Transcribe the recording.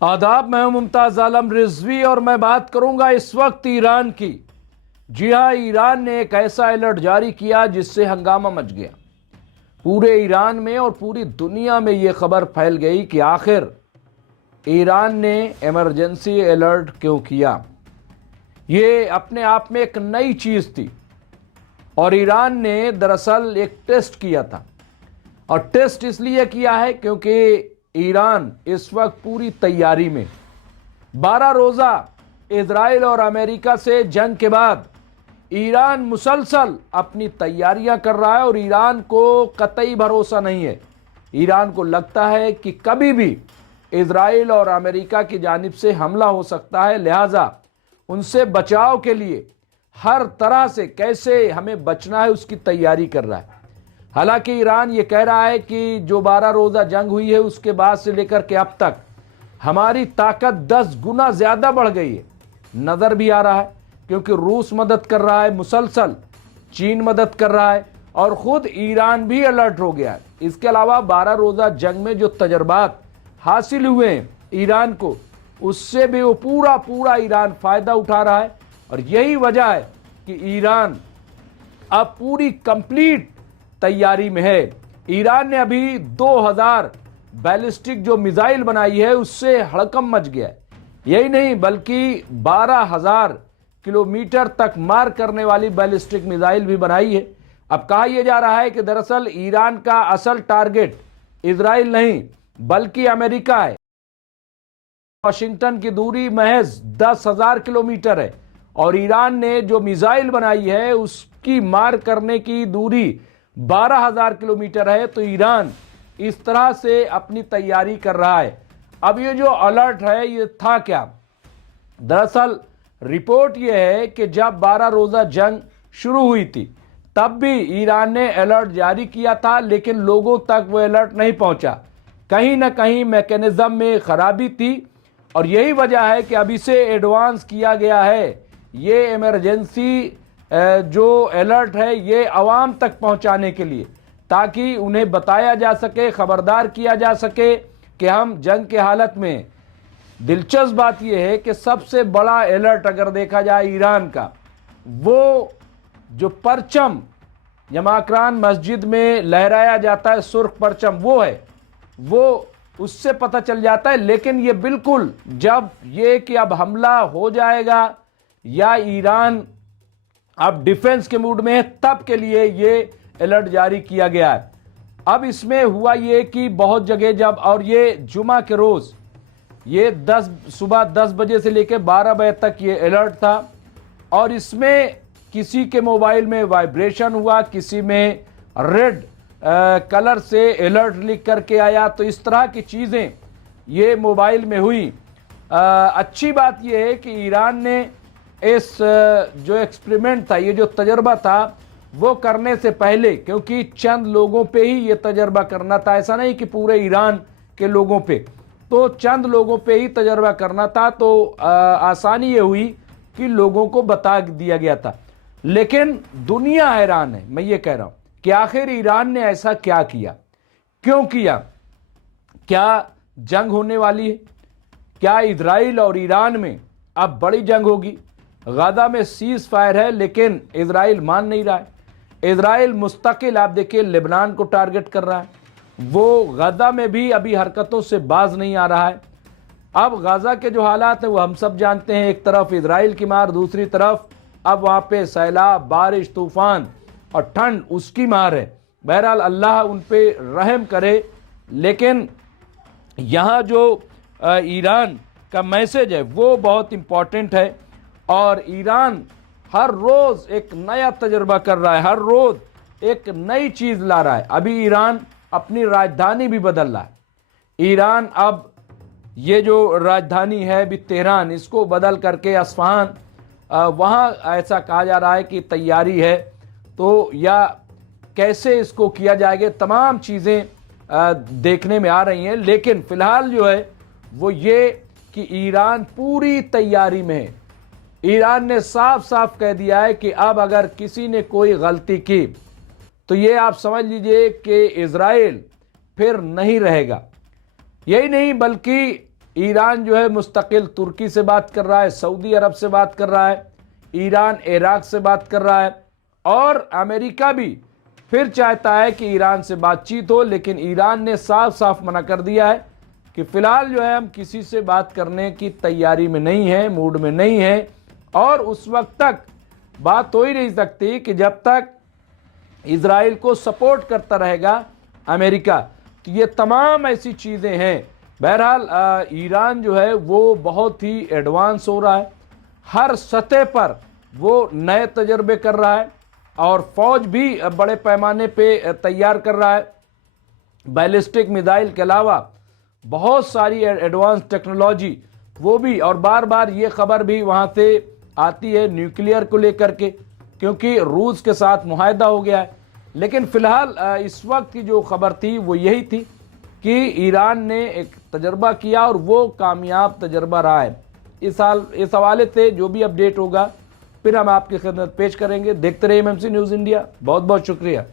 आदाब, मैं हूं मुमताज आलम रिजवी और मैं बात करूंगा इस वक्त ईरान की। जी हां, ईरान ने एक ऐसा अलर्ट जारी किया जिससे हंगामा मच गया। पूरे ईरान में और पूरी दुनिया में यह खबर फैल गई कि आखिर ईरान ने इमरजेंसी अलर्ट क्यों किया। ये अपने आप में एक नई चीज थी और ईरान ने दरअसल एक टेस्ट किया था। और टेस्ट इसलिए किया है क्योंकि ईरान इस वक्त पूरी तैयारी में 12 रोजा इजराइल और अमेरिका से जंग के बाद ईरान मुसलसल अपनी तैयारियां कर रहा है और ईरान को कतई भरोसा नहीं है। ईरान को लगता है कि कभी भी इजराइल और अमेरिका की जानिब से हमला हो सकता है, लिहाजा उनसे बचाव के लिए हर तरह से कैसे हमें बचना है उसकी तैयारी कर रहा है। हालांकि ईरान ये कह रहा है कि जो 12 रोजा जंग हुई है उसके बाद से लेकर के अब तक हमारी ताकत 10 गुना ज्यादा बढ़ गई है। नजर भी आ रहा है क्योंकि रूस मदद कर रहा है, मुसलसल चीन मदद कर रहा है और खुद ईरान भी अलर्ट हो गया है। इसके अलावा 12 रोजा जंग में जो तजर्बात हासिल हुए हैं ईरान को, उससे भी वो पूरा ईरान फायदा उठा रहा है। और यही वजह है कि ईरान अब पूरी कंप्लीट तैयारी में है। ईरान ने अभी 2000 बैलिस्टिक जो मिसाइल बनाई है उससे हड़कंप मच गया है। यही नहीं बल्कि 12,000 किलोमीटर तक मार करने वाली बैलिस्टिक मिसाइल भी बनाई है। अब कहा यह जा रहा है कि दरअसल ईरान का असल टारगेट इजराइल नहीं बल्कि अमेरिका है। वाशिंगटन की दूरी महज 10,000 किलोमीटर है और ईरान ने जो मिसाइल बनाई है उसकी मार करने की दूरी 12,000 किलोमीटर है। तो ईरान इस तरह से अपनी तैयारी कर रहा है। अब ये जो अलर्ट है ये था क्या? दरअसल रिपोर्ट ये है कि जब 12 रोजा जंग शुरू हुई थी तब भी ईरान ने अलर्ट जारी किया था, लेकिन लोगों तक वो अलर्ट नहीं पहुंचा। कहीं ना कहीं मैकेनिज्म में खराबी थी और यही वजह है कि अब इसे एडवांस किया गया है। ये इमरजेंसी जो अलर्ट है ये आवाम तक पहुंचाने के लिए, ताकि उन्हें बताया जा सके, खबरदार किया जा सके कि हम जंग के हालत में। दिलचस्प बात यह है कि सबसे बड़ा अलर्ट अगर देखा जाए ईरान का, वो जो परचम जमाकरान मस्जिद में लहराया जाता है, सुर्ख परचम, वो है, वो उससे पता चल जाता है। लेकिन ये बिल्कुल जब ये कि अब हमला हो जाएगा या ईरान अब डिफेंस के मूड में है, तब के लिए ये अलर्ट जारी किया गया है। अब इसमें हुआ ये कि बहुत जगह जब, और ये जुमा के रोज ये सुबह 10 बजे से लेकर 12 बजे तक ये अलर्ट था और इसमें किसी के मोबाइल में वाइब्रेशन हुआ, किसी में रेड कलर से अलर्ट लिख करके आया। तो इस तरह की चीजें ये मोबाइल में हुई। अच्छी बात यह है कि ईरान ने इस जो एक्सपेरिमेंट था, ये जो तजर्बा था, वो करने से पहले, क्योंकि चंद लोगों पे ही ये तजर्बा करना था, ऐसा नहीं कि पूरे ईरान के लोगों पे, तो चंद लोगों पे ही तजर्बा करना था। तो आसानी ये हुई कि लोगों को बता दिया गया था। लेकिन दुनिया हैरान है, मैं ये कह रहा हूं कि आखिर ईरान ने ऐसा क्या किया, क्यों किया? क्या जंग होने वाली है? क्या इजराइल और ईरान में अब बड़ी जंग होगी? गाजा में सीज फायर है लेकिन इजराइल मान नहीं रहा है। इजराइल मुस्तकिल, आप देखिए, लेबनान को टारगेट कर रहा है। वो गाजा में भी अभी हरकतों से बाज नहीं आ रहा है। अब गाजा के जो हालात हैं वो हम सब जानते हैं। एक तरफ इजराइल की मार, दूसरी तरफ अब वहां पे सैलाब, बारिश, तूफान और ठंड, उसकी मार है। बहरहाल अल्लाह उन पे रहम करे। लेकिन यहां जो ईरान का मैसेज है वो बहुत इंपॉर्टेंट है और ईरान हर रोज एक नया तजुर्बा कर रहा है, हर रोज एक नई चीज ला रहा है। अभी ईरान अपनी राजधानी भी बदल रहा है। ईरान अब ये जो राजधानी है अभी तेहरान, इसको बदल करके अस्फहान, वहाँ ऐसा कहा जा रहा है कि तैयारी है। तो या कैसे इसको किया जाएगा, तमाम चीज़ें देखने में आ रही हैं। लेकिन फिलहाल जो है वो ये कि ईरान पूरी तैयारी में है। ईरान ने साफ साफ कह दिया है कि अब अगर किसी ने कोई गलती की तो ये आप समझ लीजिए कि इजराइल फिर नहीं रहेगा। यही नहीं बल्कि ईरान जो है मुस्तकिल तुर्की से बात कर रहा है, सऊदी अरब से बात कर रहा है, ईरान इराक से बात कर रहा है, और अमेरिका भी फिर चाहता है कि ईरान से बातचीत हो, लेकिन ईरान ने साफ साफ मना कर दिया है कि फिलहाल जो है हम किसी से बात करने की तैयारी में नहीं है, मूड में नहीं है, और उस वक्त तक बात हो ही नहीं सकती कि जब तक इजराइल को सपोर्ट करता रहेगा अमेरिका। तो ये तमाम ऐसी चीज़ें हैं। बहरहाल ईरान जो है वो बहुत ही एडवांस हो रहा है, हर सतह पर वो नए तजर्बे कर रहा है, और फौज भी बड़े पैमाने पे तैयार कर रहा है। बैलिस्टिक मिसाइल के अलावा बहुत सारी एडवांस टेक्नोलॉजी वो भी, और बार बार ये खबर भी वहाँ से आती है न्यूक्लियर को लेकर के, क्योंकि रूस के साथ मुआहदा हो गया है। लेकिन फिलहाल इस वक्त की जो खबर थी वो यही थी कि ईरान ने एक तजर्बा किया और वो कामयाब तजर्बा रहा है। इस हवाले से जो भी अपडेट होगा फिर हम आपकी खिदमत पेश करेंगे। देखते रहिए एमएमसी न्यूज़ इंडिया। बहुत बहुत शुक्रिया।